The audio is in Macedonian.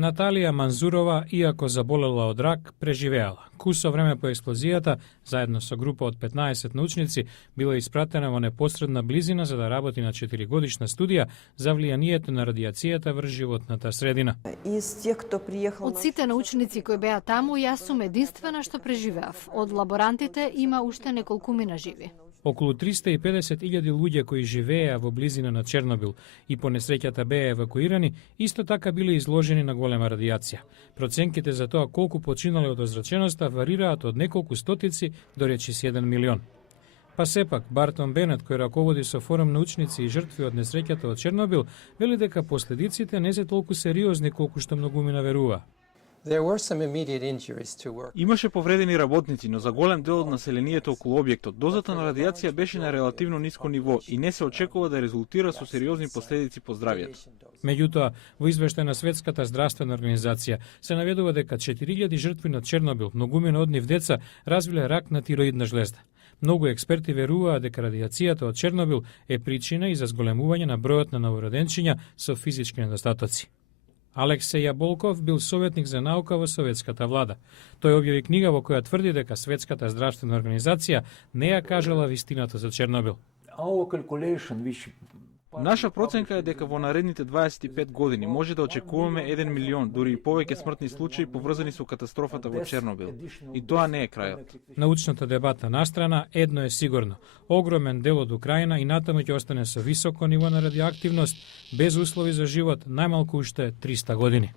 Наталија Манзурова, иако заболела од рак, преживеала. Кусо време по експлозијата, заедно со група од 15 научници, била испратена во непосредна близина за да работи на 4-годишна студија за влијанието на радиацијата врз животната средина. Од сите научници кои беа таму, јас сум единствена што преживеав. Од лаборантите има уште неколкумина живи. Околу 350.000 луѓе кои живееа во близина на Чернобил и по несреќата беа евакуирани, исто така биле изложени на голема радиација. Проценките за тоа колку починале од озраченоста варираат од неколку стотици до речиси 1 милион. Па сепак, Бартон Бенет, кој раководи со форум научници и жртви од несреќата од Чернобил, вели дека последиците не се толку сериозни колку што многумина верува. Имаше повредени работници, но за голем дел од населението околу објектот дозата на радиација беше на релативно ниско ниво и не се очекува да резултира со сериозни последици по здравјето. Меѓутоа, во извештај на Светската здравствена организација се наведува дека 4000 жртви на Чернобил, многумина од нив деца, развиле рак на тироидна жлезда. Многу експерти веруваат дека радиацијата од Чернобил е причина и за зголемување на бројот на новороденчиња со физички недостатоци. Алексеј Јаболков бил советник за наука во советската влада. Тој објави книга во која тврди дека Светската здравствена организација не ја кажала вистината за Чернобил. Наша проценка е дека во наредните 25 години може да очекуваме 1 милион, дури и повеќе смртни случаи поврзани со катастрофата во Чернобил. И тоа не е крајот. Научната дебата настрана, едно е сигурно. Огромен дел од Украина и натаму ќе остане со високо ниво на радиоактивност, без услови за живот, најмалку уште 300 години.